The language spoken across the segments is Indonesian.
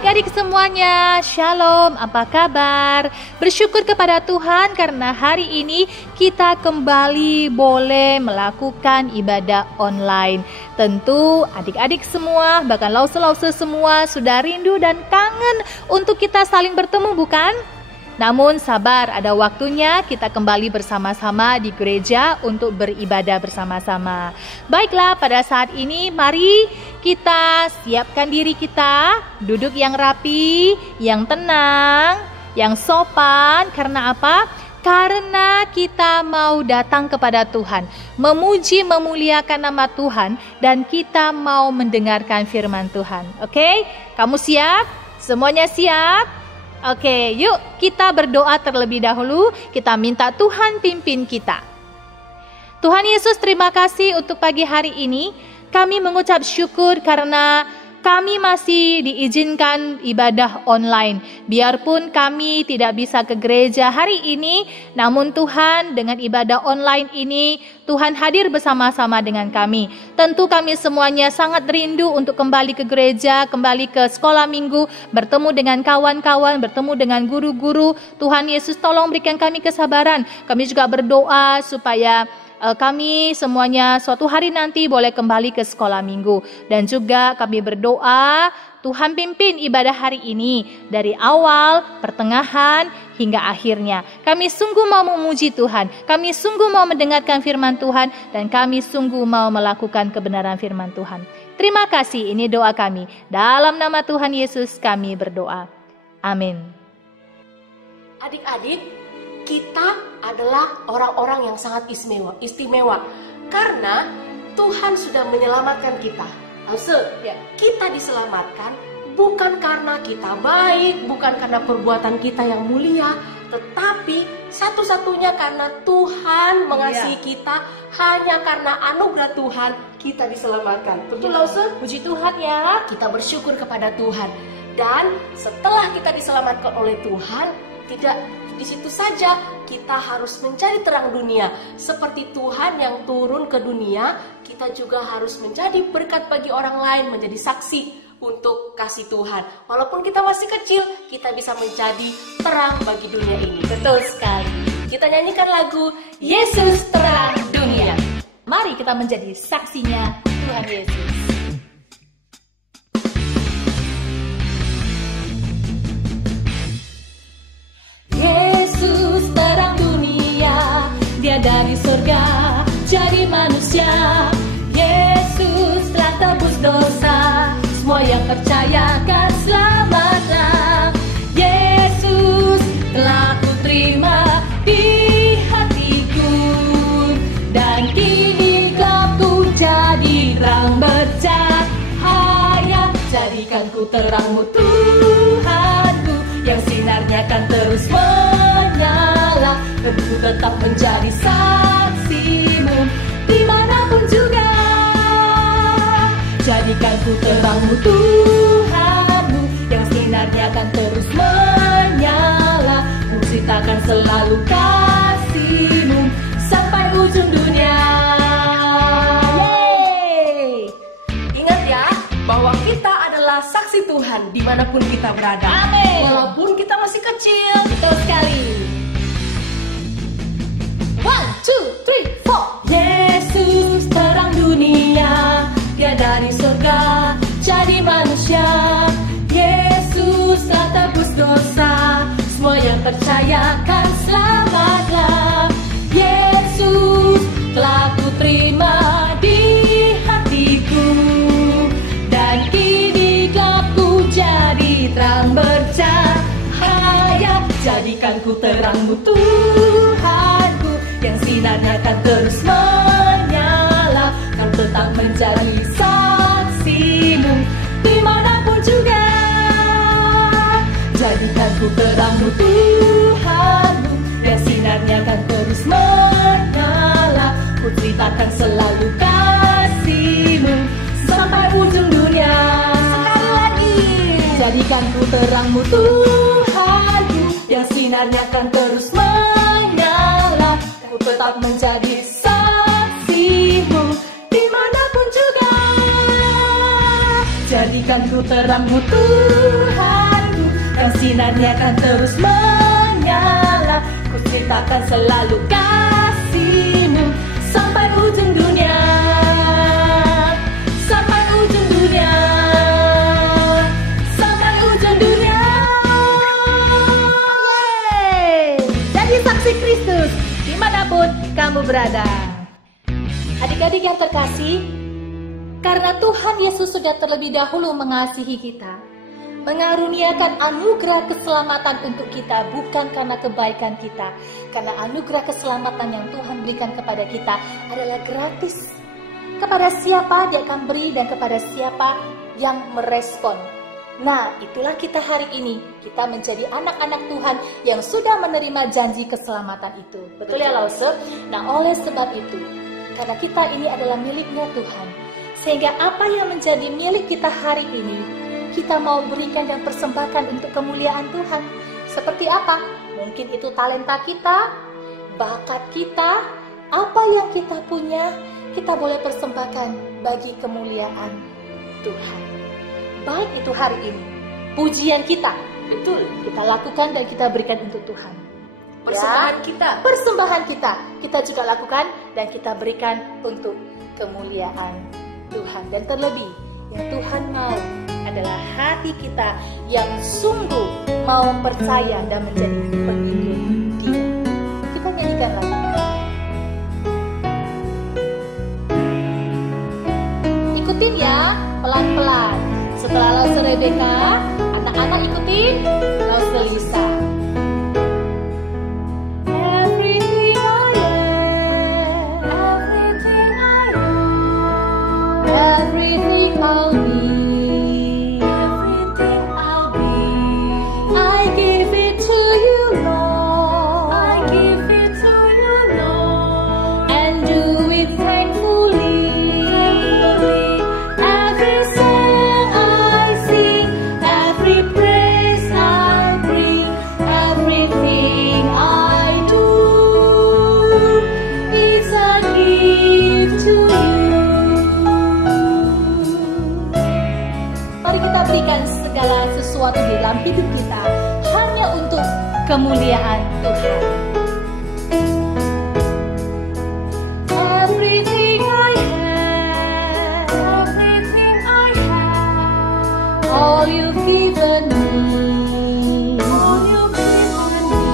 adik-adik semuanya, Shalom, apa kabar? Bersyukur kepada Tuhan karena hari ini kita kembali boleh melakukan ibadah online. Tentu adik-adik semua, bahkan lause-lause semua sudah rindu dan kangen untuk kita saling bertemu, bukan? Namun sabar, ada waktunya kita kembali bersama-sama di gereja untuk beribadah bersama-sama. Baiklah, pada saat ini mari kita siapkan diri kita, duduk yang rapi, yang tenang, yang sopan. Karena apa? Karena kita mau datang kepada Tuhan, memuji, memuliakan nama Tuhan, dan kita mau mendengarkan firman Tuhan. Oke? Kamu siap? Semuanya siap? Oke, yuk kita berdoa terlebih dahulu. Kita minta Tuhan pimpin kita. Tuhan Yesus, terima kasih untuk pagi hari ini. Kami mengucap syukur karena kami masih diizinkan ibadah online. Biarpun kami tidak bisa ke gereja hari ini, namun Tuhan dengan ibadah online ini, Tuhan hadir bersama-sama dengan kami. Tentu kami semuanya sangat rindu untuk kembali ke gereja, kembali ke sekolah minggu, bertemu dengan kawan-kawan, bertemu dengan guru-guru. Tuhan Yesus tolong berikan kami kesabaran. Kami juga berdoa supaya kami semuanya suatu hari nanti boleh kembali ke sekolah minggu. Dan juga kami berdoa Tuhan pimpin ibadah hari ini dari awal, pertengahan, hingga akhirnya. Kami sungguh mau memuji Tuhan, kami sungguh mau mendengarkan firman Tuhan, dan kami sungguh mau melakukan kebenaran firman Tuhan. Terima kasih, ini doa kami. Dalam nama Tuhan Yesus kami berdoa. Amin. Adik-adik, kita adalah orang-orang yang sangat istimewa karena Tuhan sudah menyelamatkan kita. Kita diselamatkan bukan karena kita baik, bukan karena perbuatan kita yang mulia, tetapi satu-satunya karena Tuhan mengasihi kita. Hanya karena anugerah Tuhan kita diselamatkan. Betul, Lause? Puji Tuhan ya. Kita bersyukur kepada Tuhan. Dan setelah kita diselamatkan oleh Tuhan, tidak di situ saja, kita harus mencari terang dunia. Seperti Tuhan yang turun ke dunia, kita juga harus menjadi berkat bagi orang lain, menjadi saksi untuk kasih Tuhan. Walaupun kita masih kecil, kita bisa menjadi terang bagi dunia ini. Betul sekali. Kita nyanyikan lagu Yesus Terang Dunia. Mari kita menjadi saksinya Tuhan Yesus. Dia dari surga jadi manusia. Yesus telah tebus dosa, semua yang percaya akan selamatlah. Yesus telah kuterima di hatiku, dan kini gelapku jadi terang bercahaya. Jadikan ku terangmu Tuhanku, yang sinarnya akan terus menyala. Dan ku tetap menjadi saksimu dimanapun juga. Jadikan ku terangmu Tuhanmu, yang sinarnya akan terus menyala. Ku ceritakan selalu kasihmu sampai ujung dunia. Yeay! Ingat ya, bahwa kita adalah saksi Tuhan dimanapun kita berada. Amin. Walaupun kita masih kecil. Betul sekali. 1, 2, 3, 4. Yesus terang dunia, Dia dari surga jadi manusia. Yesus telah tebus dosa, semua yang percaya akan selamatlah. Yesus telah kuterima di hatiku, dan kini gelapku jadi terang bercahaya. Jadikan ku terangmu Tuhanku, yang sinarnya akan terus menyala. Kan tetap menjadi saksimu dimanapun juga. Jadikan ku terangmu Tuhanmu, yang sinarnya akan terus menyala. Ku ceritakan selalu kasihmu sampai ujung dunia. Sekali lagi. Jadikan ku terangmu Tuhanku, yang sinarnya akan terus menyala. Ku tetap menjadi saksimu dimanapun juga. Jadikan jadikan ku terangmu Tuhanku, yang sinarnya akan terus menyala. Ku ceritakan selalu kasih-Mu sampai ujung dunia, sampai ujung dunia, sampai ujung dunia. Yeay! Jadi saksi Kristus dimanapun kamu berada. Adik-adik yang terkasih, karena Tuhan Yesus sudah terlebih dahulu mengasihi kita, mengaruniakan anugerah keselamatan untuk kita, bukan karena kebaikan kita, karena anugerah keselamatan yang Tuhan berikan kepada kita adalah gratis. Kepada siapa Dia akan beri dan kepada siapa yang merespon. Nah, itulah kita hari ini. Kita menjadi anak-anak Tuhan yang sudah menerima janji keselamatan itu. Betul ya, Lause? Nah, oleh sebab itu, karena kita ini adalah miliknya Tuhan, sehingga apa yang menjadi milik kita hari ini, kita mau berikan dan persembahkan untuk kemuliaan Tuhan. Seperti apa? Mungkin itu talenta kita, bakat kita, apa yang kita punya, kita boleh persembahkan bagi kemuliaan Tuhan. Baik itu hari ini, pujian kita, betul, kita lakukan dan kita berikan untuk Tuhan. Persembahan kita juga lakukan dan kita berikan untuk kemuliaan Tuhan. Dan terlebih, yang Tuhan mau adalah hati kita yang sungguh mau percaya dan menjadi pengikut Dia. Kita nyanyikan lagi. Ikutin ya, pelan-pelan. Setelah Lause Rebecca, anak-anak ikutin Lause Lisa. Everything I'll be, everything I'll be, I give it to you, Lord, I give it to you, Lord, and do it thankfully, every song I sing, every praise I bring, everything I do, it's a gift to you. Mari kita berikan segala sesuatu di dalam hidup kita hanya untuk kemuliaan Tuhan. Everything I have, everything I have, all you've given me, all you've given me,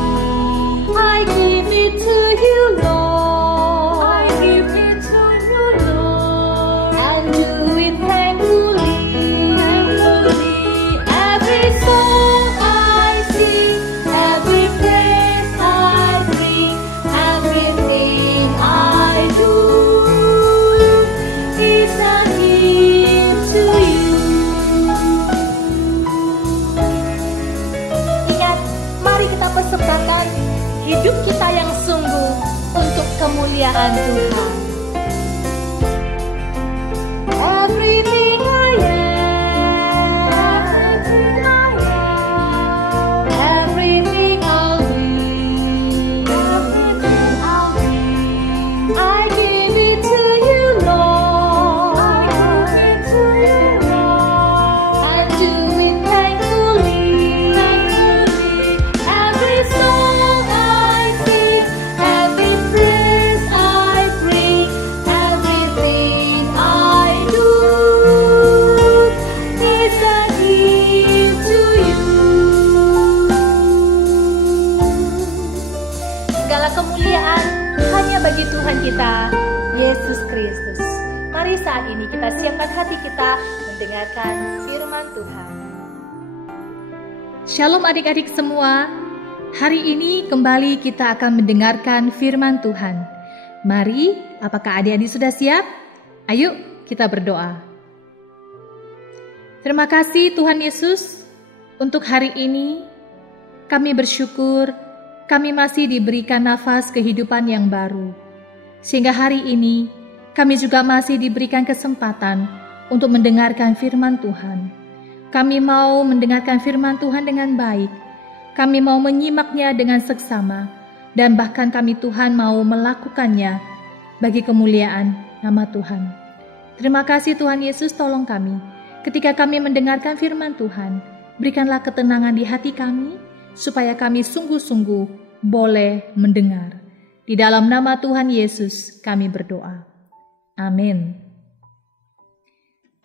I give it to you, Lord, I give it to you, Lord, and do it thankfully. Every song I sing, every praise I bring, everything I do is a gift to you. Ingat, mari kita persembahkan hidup kita yang sungguh untuk kemuliaan Tuhan. Everything I am, everything I'll be, everything I'll be, I give it to you, Lord, I give it to you, Lord, and do it thankfully, every song I sing, every praise I bring, everything I do is a gift to you. Segala kemuliaan hanya bagi Tuhan kita, Yesus Kristus. Mari saat ini kita siapkan hati kita mendengarkan firman Tuhan. Shalom adik-adik semua. Hari ini kembali kita akan mendengarkan firman Tuhan. Mari, apakah adik-adik sudah siap? Ayo kita berdoa. Terima kasih Tuhan Yesus untuk hari ini. Kami bersyukur kami masih diberikan nafas kehidupan yang baru. Sehingga hari ini kami juga masih diberikan kesempatan untuk mendengarkan firman Tuhan. Kami mau mendengarkan firman Tuhan dengan baik. Kami mau menyimaknya dengan seksama. Dan bahkan kami Tuhan mau melakukannya bagi kemuliaan nama Tuhan. Terima kasih Tuhan Yesus, tolong kami. ketika kami mendengarkan firman Tuhan, berikanlah ketenangan di hati kami, supaya kami sungguh-sungguh boleh mendengar. Di dalam nama Tuhan Yesus kami berdoa. Amin.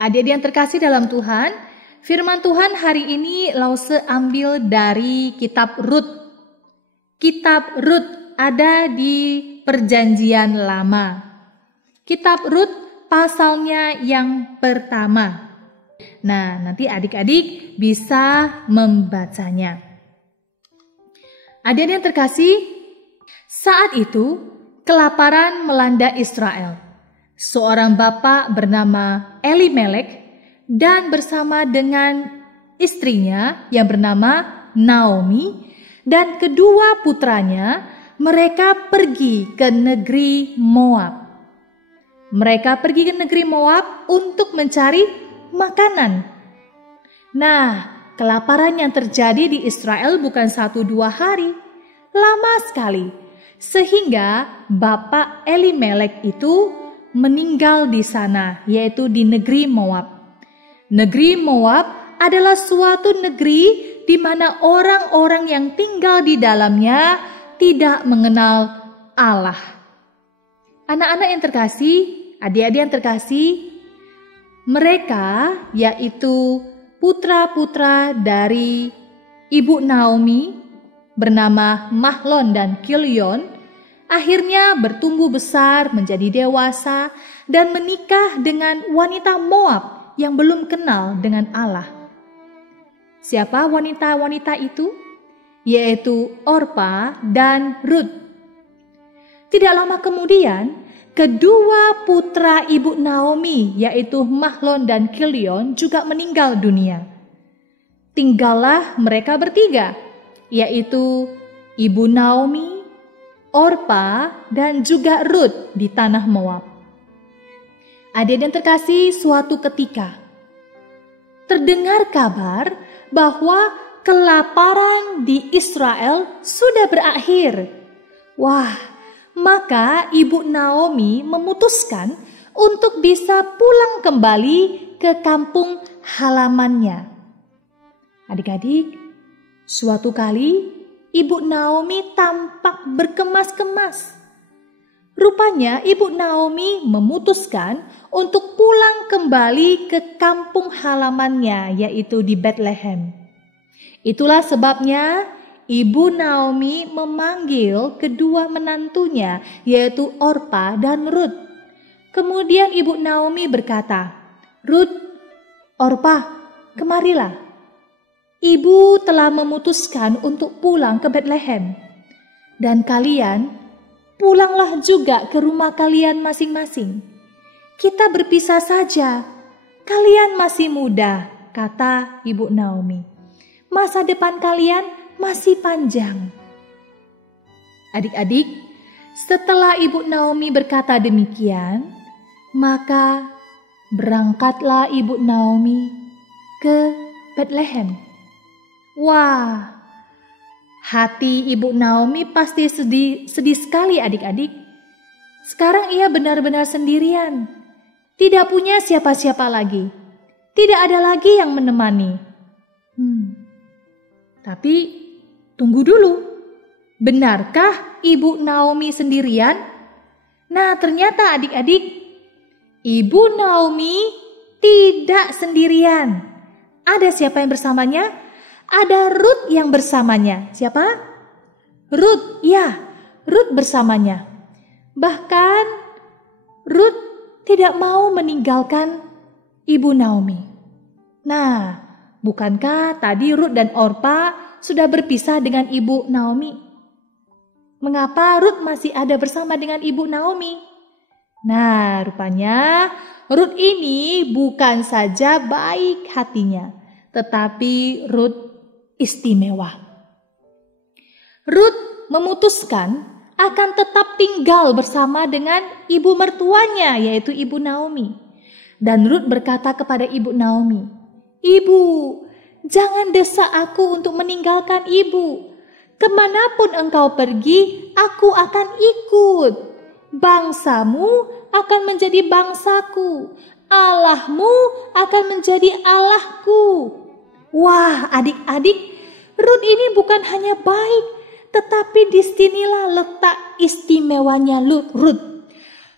Adik-adik yang terkasih dalam Tuhan, firman Tuhan hari ini Lause ambil dari kitab Rut. Kitab Rut ada di Perjanjian Lama. Kitab Rut pasalnya yang pertama. Nah, nanti adik-adik bisa membacanya. Adik-adik yang terkasih, saat itu kelaparan melanda Israel. Seorang bapak bernama Elimelek dan bersama dengan istrinya yang bernama Naomi dan kedua putranya, mereka pergi ke negeri Moab. Mereka pergi ke negeri Moab untuk mencari makanan. Nah, kelaparan yang terjadi di Israel bukan 1-2 hari, lama sekali. Sehingga bapak Elimelek itu meninggal di sana, yaitu di negeri Moab. Negeri Moab adalah suatu negeri di mana orang-orang yang tinggal di dalamnya tidak mengenal Allah. Anak-anak yang terkasih, adik-adik yang terkasih, mereka yaitu putra-putra dari Ibu Naomi bernama Mahlon dan Kilion akhirnya bertumbuh besar menjadi dewasa dan menikah dengan wanita Moab yang belum kenal dengan Allah. Siapa wanita-wanita itu? Yaitu Orpa dan Rut. Tidak lama kemudian, kedua putra Ibu Naomi yaitu Mahlon dan Kilion juga meninggal dunia. Tinggallah mereka bertiga, yaitu Ibu Naomi, Orpa, dan juga Rut di tanah Moab. Adik yang terkasih, suatu ketika terdengar kabar bahwa kelaparan di Israel sudah berakhir. Wah, maka Ibu Naomi memutuskan untuk bisa pulang kembali ke kampung halamannya. Adik-adik, suatu kali Ibu Naomi tampak berkemas-kemas. Rupanya Ibu Naomi memutuskan untuk pulang kembali ke kampung halamannya, yaitu di Bethlehem. Itulah sebabnya Ibu Naomi memanggil kedua menantunya, yaitu Orpa dan Rut. Kemudian Ibu Naomi berkata, "Rut, Orpa, kemarilah. Ibu telah memutuskan untuk pulang ke Bethlehem. Dan kalian, pulanglah juga ke rumah kalian masing-masing. Kita berpisah saja. Kalian masih muda," kata Ibu Naomi. "Masa depan kalian masih panjang." Adik-adik, setelah Ibu Naomi berkata demikian, maka berangkatlah Ibu Naomi ke Bethlehem. Wah, hati Ibu Naomi pasti sedih sekali adik-adik. Sekarang ia benar-benar sendirian, tidak punya siapa-siapa lagi, tidak ada lagi yang menemani. Tapi tunggu dulu, benarkah Ibu Naomi sendirian? Nah, ternyata adik-adik, Ibu Naomi tidak sendirian. Ada siapa yang bersamanya? Ada Rut yang bersamanya. Siapa? Rut, ya, Rut bersamanya. Bahkan Rut tidak mau meninggalkan Ibu Naomi. Nah, bukankah tadi Rut dan Orpa sudah berpisah dengan Ibu Naomi? Mengapa Rut masih ada bersama dengan Ibu Naomi? Nah, rupanya Rut ini bukan saja baik hatinya, tetapi Rut istimewa. Rut memutuskan akan tetap tinggal bersama dengan ibu mertuanya, yaitu Ibu Naomi. Dan Rut berkata kepada Ibu Naomi, "Ibu, jangan desak aku untuk meninggalkan ibu. Kemanapun engkau pergi, aku akan ikut. Bangsamu akan menjadi bangsaku. Allahmu akan menjadi Allahku. Wah, adik-adik, Rut ini bukan hanya baik, tetapi disinilah letak istimewanya Rut.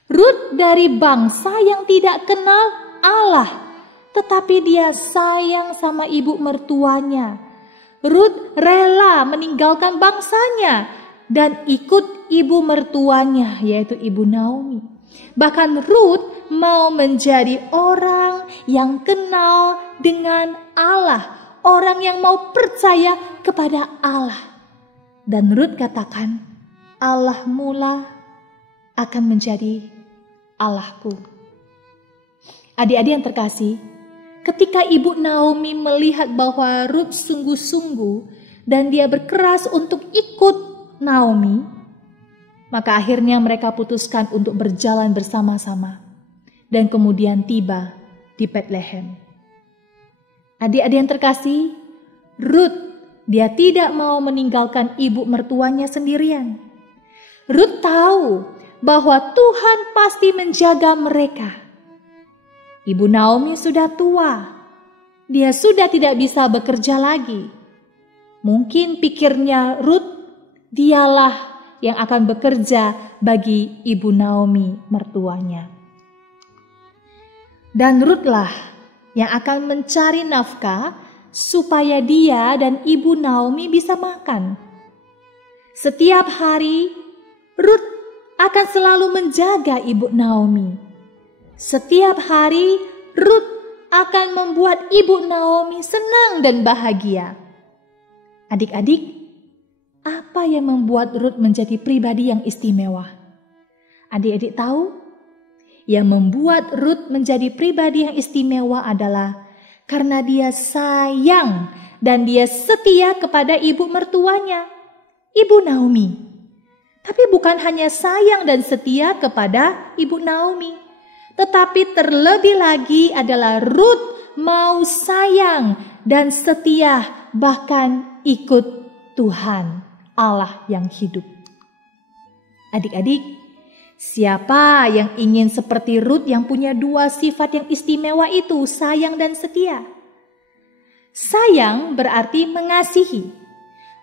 Rut dari bangsa yang tidak kenal Allah, tetapi dia sayang sama ibu mertuanya. Rut rela meninggalkan bangsanya dan ikut ibu mertuanya, yaitu Ibu Naomi. Bahkan Rut mau menjadi orang yang kenal dengan Allah, orang yang mau percaya kepada Allah. Dan Rut katakan, Allah mula akan menjadi Allahku. Adik-adik yang terkasih, ketika Ibu Naomi melihat bahwa Rut sungguh-sungguh dan dia berkeras untuk ikut Naomi, maka akhirnya mereka putuskan untuk berjalan bersama-sama dan kemudian tiba di Bethlehem. Adik-adik yang terkasih, Rut dia tidak mau meninggalkan ibu mertuanya sendirian. Rut tahu bahwa Tuhan pasti menjaga mereka. Ibu Naomi sudah tua. Dia sudah tidak bisa bekerja lagi. Mungkin pikirnya Rut, dialah yang akan bekerja bagi Ibu Naomi mertuanya. Dan Rutlah yang akan mencari nafkah supaya dia dan Ibu Naomi bisa makan. Setiap hari Rut akan selalu menjaga Ibu Naomi. Setiap hari Rut akan membuat Ibu Naomi senang dan bahagia. Adik-adik, apa yang membuat Rut menjadi pribadi yang istimewa? Adik-adik tahu? Yang membuat Rut menjadi pribadi yang istimewa adalah karena dia sayang dan dia setia kepada ibu mertuanya, Ibu Naomi. Tapi bukan hanya sayang dan setia kepada Ibu Naomi, tetapi terlebih lagi adalah Rut mau sayang dan setia bahkan ikut Tuhan Allah yang hidup. Adik-adik, siapa yang ingin seperti Rut yang punya dua sifat yang istimewa itu, sayang dan setia? Sayang berarti mengasihi.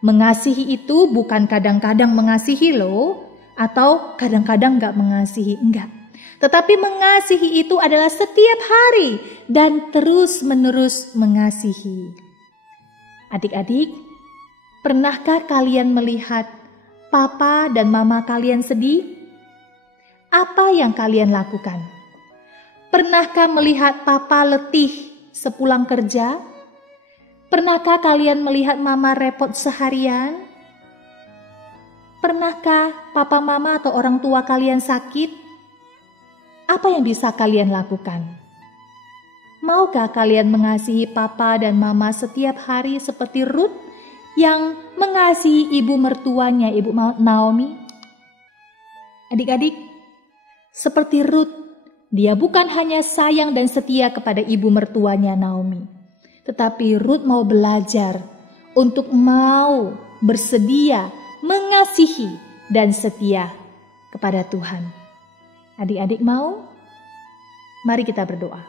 Mengasihi itu bukan kadang-kadang mengasihi loh, atau kadang-kadang gak mengasihi, enggak. Tetapi mengasihi itu adalah setiap hari dan terus-menerus mengasihi. Adik-adik, pernahkah kalian melihat papa dan mama kalian sedih? Apa yang kalian lakukan? Pernahkah melihat papa letih sepulang kerja? Pernahkah kalian melihat mama repot seharian? Pernahkah papa mama atau orang tua kalian sakit? Apa yang bisa kalian lakukan? Maukah kalian mengasihi papa dan mama setiap hari seperti Rut yang mengasihi ibu mertuanya, Ibu Naomi? Adik-adik, seperti Rut, dia bukan hanya sayang dan setia kepada ibu mertuanya Naomi, tetapi Rut mau belajar untuk mau bersedia mengasihi dan setia kepada Tuhan. Adik-adik mau? Mari kita berdoa.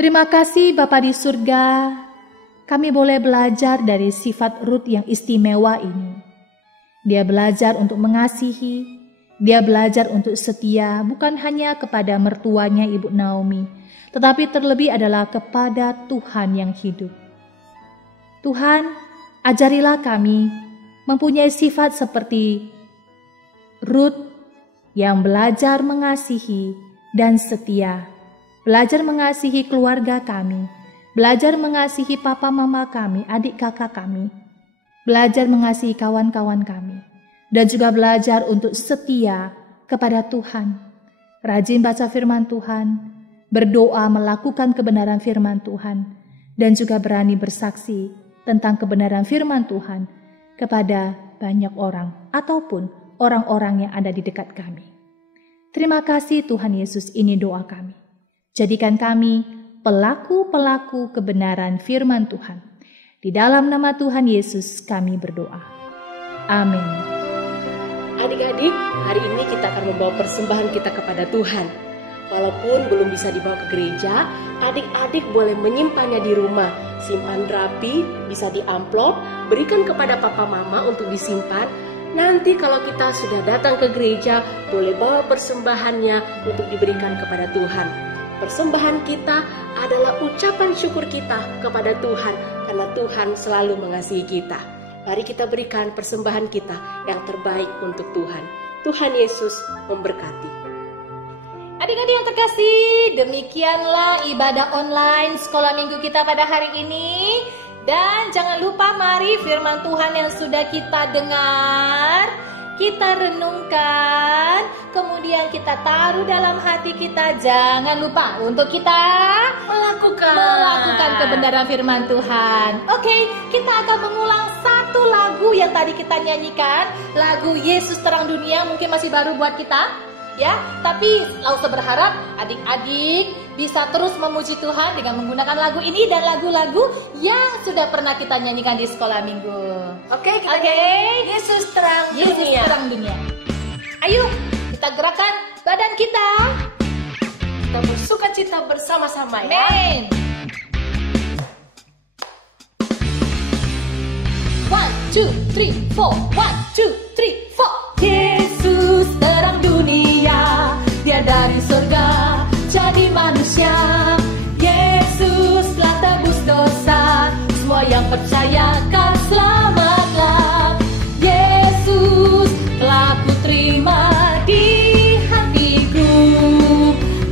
Terima kasih Bapa di surga, kami boleh belajar dari sifat Rut yang istimewa ini. Dia belajar untuk mengasihi, dia belajar untuk setia bukan hanya kepada mertuanya Ibu Naomi, tetapi terlebih adalah kepada Tuhan yang hidup. Tuhan, ajarilah kami mempunyai sifat seperti Rut yang belajar mengasihi dan setia, belajar mengasihi keluarga kami, belajar mengasihi papa mama kami, adik kakak kami, belajar mengasihi kawan-kawan kami, dan juga belajar untuk setia kepada Tuhan, rajin baca firman Tuhan, berdoa melakukan kebenaran firman Tuhan, dan juga berani bersaksi tentang kebenaran firman Tuhan kepada banyak orang ataupun orang-orang yang ada di dekat kami. Terima kasih Tuhan Yesus, ini doa kami. Jadikan kami pelaku-pelaku kebenaran firman Tuhan. Di dalam nama Tuhan Yesus kami berdoa. Amin. Adik-adik, hari ini kita akan membawa persembahan kita kepada Tuhan. Walaupun belum bisa dibawa ke gereja, adik-adik boleh menyimpannya di rumah. Simpan rapi, bisa di amplop, berikan kepada papa mama untuk disimpan. Nanti kalau kita sudah datang ke gereja, boleh bawa persembahannya untuk diberikan kepada Tuhan. Persembahan kita adalah ucapan syukur kita kepada Tuhan, karena Tuhan selalu mengasihi kita. Mari kita berikan persembahan kita yang terbaik untuk Tuhan. Tuhan Yesus memberkati. Adik-adik yang terkasih, demikianlah ibadah online sekolah minggu kita pada hari ini. Dan jangan lupa mari firman Tuhan yang sudah kita dengar, kita renungkan, kemudian kita taruh dalam hati kita. Jangan lupa untuk kita melakukan kebenaran firman Tuhan. Oke, kita akan mengulang satu lagu yang tadi kita nyanyikan, lagu Yesus Terang Dunia. Mungkin masih baru buat kita, ya, tapi Lausa berharap adik-adik bisa terus memuji Tuhan dengan menggunakan lagu ini dan lagu-lagu yang sudah pernah kita nyanyikan di sekolah minggu. Oke, kita nyanyi Yesus Terang Yesus Dunia. Terang Dunia. Ayo, kita gerakan badan kita. Kita bersuka cita bersama-sama ya. Amin. 1, 2, 3, 4. 1, 2, 3, 4. Yesus terang dunia, Dia dari surga jadi manusia. Yesus telah tebus dosa, semua yang percaya kan selamatlah. Yesus telah kuterima di hatiku,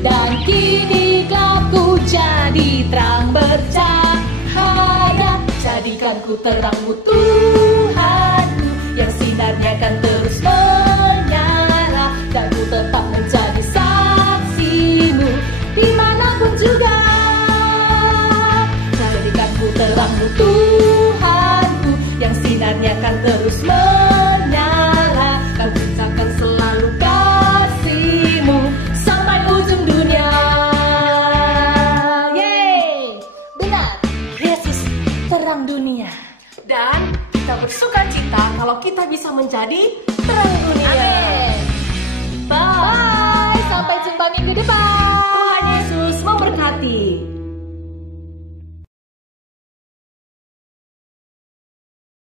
dan kini gelapku jadi terang bercahaya. Jadikanku terangmu Tuhanku, yang sinarnya kan terus menyala, dan ku tetap menjadi saksimu dimanapun juga. Jadikanku terangmu Tuhanku, yang sinarnya kan terus menyala, dan ku akan selalu kasihmu sampai ujung dunia. Yeay, benar, Yesus terang dunia. Dan kita bersuka cita kalau kita bisa menjadi